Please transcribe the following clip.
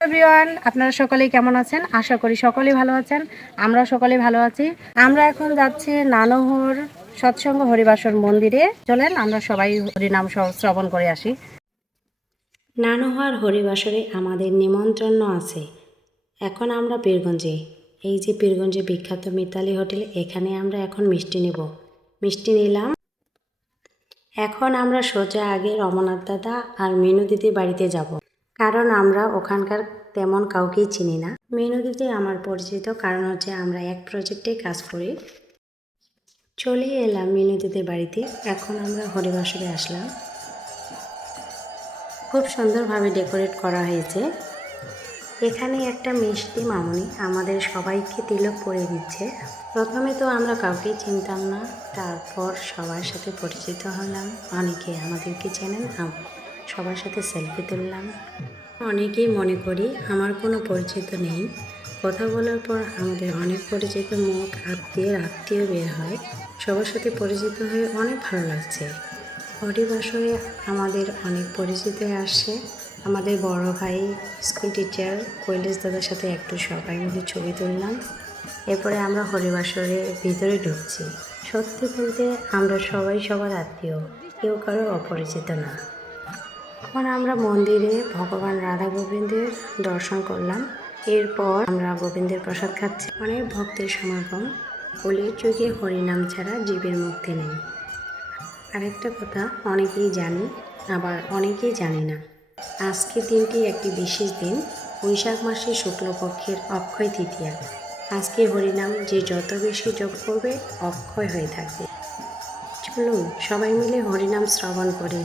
Everyone, আপনারা সকলেই কেমন আছেন? আশা করি সকলেই ভালো আছেন। আমরা সকলেই ভালো আছি। আমরা এখন যাচ্ছি নানহর সৎসঙ্গ হরিবাসর মন্দিরে। চলেন আমরা সবাই হরিনাম শ্রবণ করে আসি। নানহার হরিবাসরে আমাদের নিমন্ত্রণ আছে। এখন আমরা পীরগঞ্জে, এই যে পীরগঞ্জে বিখ্যাত মিতালি হোটেল, এখানে আমরা এখন মিষ্টি নেব। মিষ্টি নিলাম। এখন আমরা সোজা আগে রমনাথ দাদা আর মিনু দিদির বাড়িতে যাব, কারণ আমরা ওখানকার তেমন কাউকেই চিনি না। মিনু দিদি আমার পরিচিত, কারণ হচ্ছে আমরা এক প্রজেক্টে কাজ করি। চলে এলাম মিনু দিদির বাড়িতে। এখন আমরা হরিবাসরে আসলাম। খুব সুন্দরভাবে ডেকোরেট করা হয়েছে। এখানে একটা মিষ্টি মামুনি আমাদের সবাইকে তিলক পরিয়ে দিচ্ছে। প্রথমে তো আমরা কাউকেই চিনতাম না, তারপর সবার সাথে পরিচিত হলাম। অনেকে আমাদেরকে চেনেন, সবার সাথে সেলফি তুললাম। অনেকেই মনে করি আমার কোনো পরিচিত নেই। কথা বলার পর আমাদের অনেক পরিচিত মুখ, আত্মীয় বের হয়। সবার সাথে পরিচিত হয়ে অনেক ভালো লাগছে। হরিবাসরে আমাদের অনেক পরিচিত আসছে। আমাদের বড় ভাই, স্কুল টিচার কৈলাস দাদার সাথে একটু সবাই মিলে ছবি তুললাম। এরপরে আমরা হরিবাসরের ভিতরে ঢুকছি। সত্যি বলতে আমরা সবাই সবার আত্মীয়, কেউ কারো অপরিচিত না। এখন আমরা মন্দিরে ভগবান রাধা গোবিন্দের দর্শন করলাম। এরপর আমরা গোবিন্দের প্রসাদ খাচ্ছি। অনেক ভক্তের সমাগম। কলির যুগে হরিনাম ছাড়া জীবের মুক্তি নেই। আরেকটা কথা অনেকেই জানি, আবার অনেকেই জানি না। আজকের দিনটি একটি বিশেষ দিন, বৈশাখ মাসের শুক্লপক্ষের অক্ষয় তৃতীয়া। আজকে হরিনাম যে যত বেশি জপ করবে অক্ষয় হয়ে থাকবে। চলুন সবাই মিলে হরিনাম শ্রবণ করি।